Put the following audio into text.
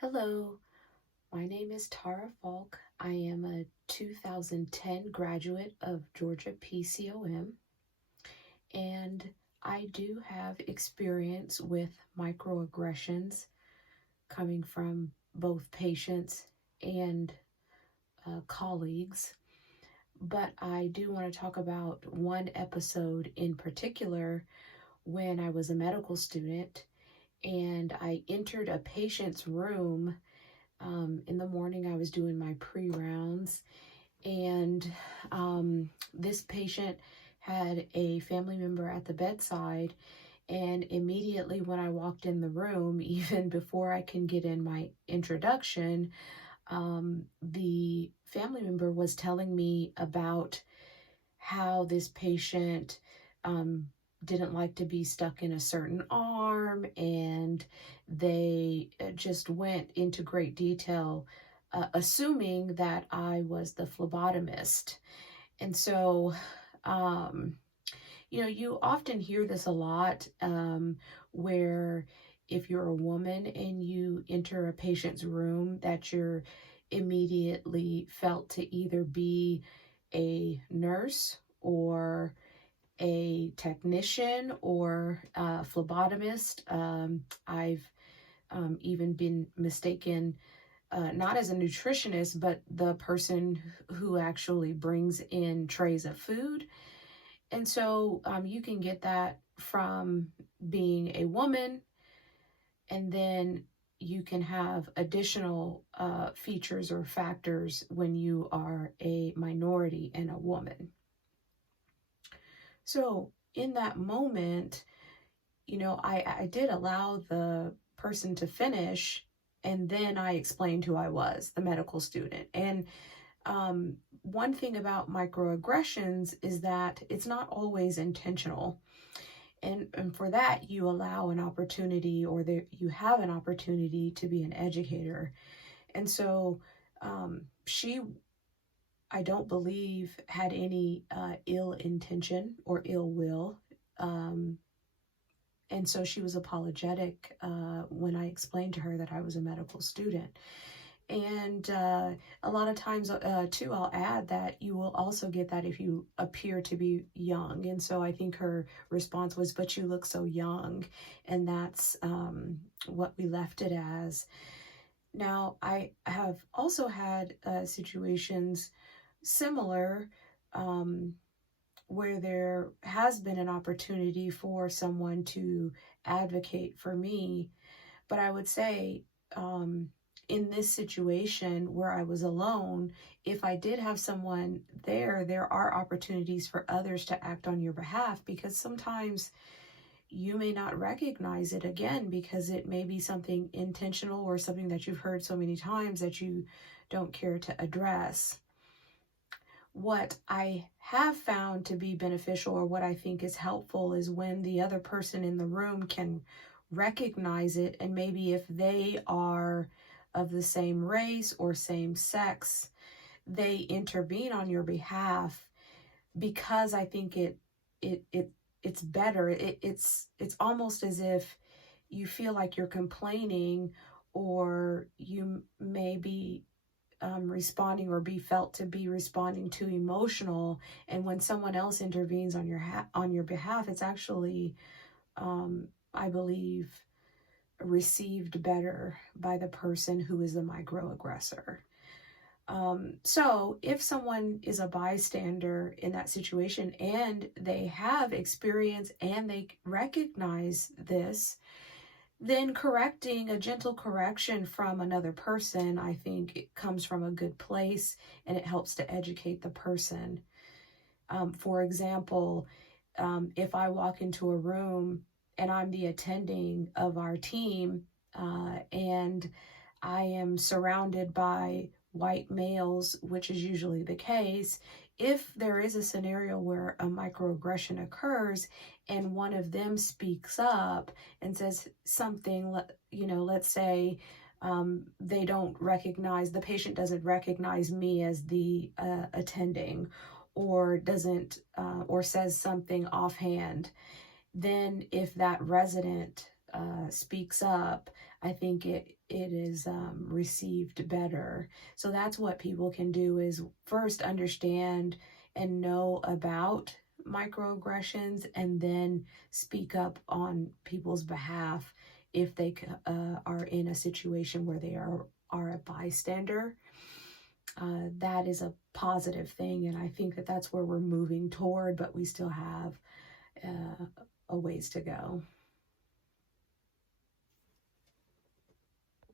Hello, my name is Tara Faulk. I am a 2010 graduate of Georgia PCOM, and I do have experience with microaggressions coming from both patients and colleagues. But I do want to talk about one episode in particular when I was a medical student and I entered a patient's room. In the morning, I was doing my pre-rounds, and this patient had a family member at the bedside. And immediately when I walked in the room, even before I can get in my introduction, the family member was telling me about how this patient didn't like to be stuck in a certain arm, and they just went into great detail, assuming that I was the phlebotomist. And so, you often hear this a lot, where if you're a woman and you enter a patient's room, that you're immediately felt to either be a nurse or a technician or a phlebotomist. I've even been mistaken not as a nutritionist, but the person who actually brings in trays of food. And so you can get that from being a woman, and then you can have additional features or factors when you are a minority and a woman. So in that moment, I did allow the person to finish, and then I explained who I was, the medical student. And one thing about microaggressions is that it's not always intentional. And for that, you allow an opportunity, or you have an opportunity to be an educator. And so she, I don't believe, had any ill intention or ill will. And so she was apologetic when I explained to her that I was a medical student. And a lot of times, too, I'll add that you will also get that if you appear to be young. And so I think her response was, "But you look so young." And that's what we left it as. Now, I have also had situations similar, where there has been an opportunity for someone to advocate for me. But I would say, in this situation where I was alone, if I did have someone there are opportunities for others to act on your behalf, because sometimes you may not recognize it, again, because it may be something intentional or something that you've heard so many times that you don't care to address. What I have found to be beneficial, or what I think is helpful, is when the other person in the room can recognize it, and maybe if they are of the same race or same sex, they intervene on your behalf, because I think it's better. It's almost as if you feel like you're complaining, or you may be responding, or be felt to be responding too emotional. And when someone else intervenes on your behalf, it's actually, I believe, received better by the person who is the microaggressor. So if someone is a bystander in that situation and they have experience and they recognize this, then correcting, a gentle correction from another person, I think it comes from a good place, and it helps to educate the person. For example, if I walk into a room and I'm the attending of our team, and I am surrounded by white males, which is usually the case, if there is a scenario where a microaggression occurs and one of them speaks up and says something, let's say they don't recognize, the patient doesn't recognize me as the attending, or doesn't, or says something offhand, then if that resident speaks up, I think it is received better. So that's what people can do, is first understand and know about microaggressions, and then speak up on people's behalf if they are in a situation where they are a bystander. That is a positive thing, and I think that that's where we're moving toward, but we still have a ways to go.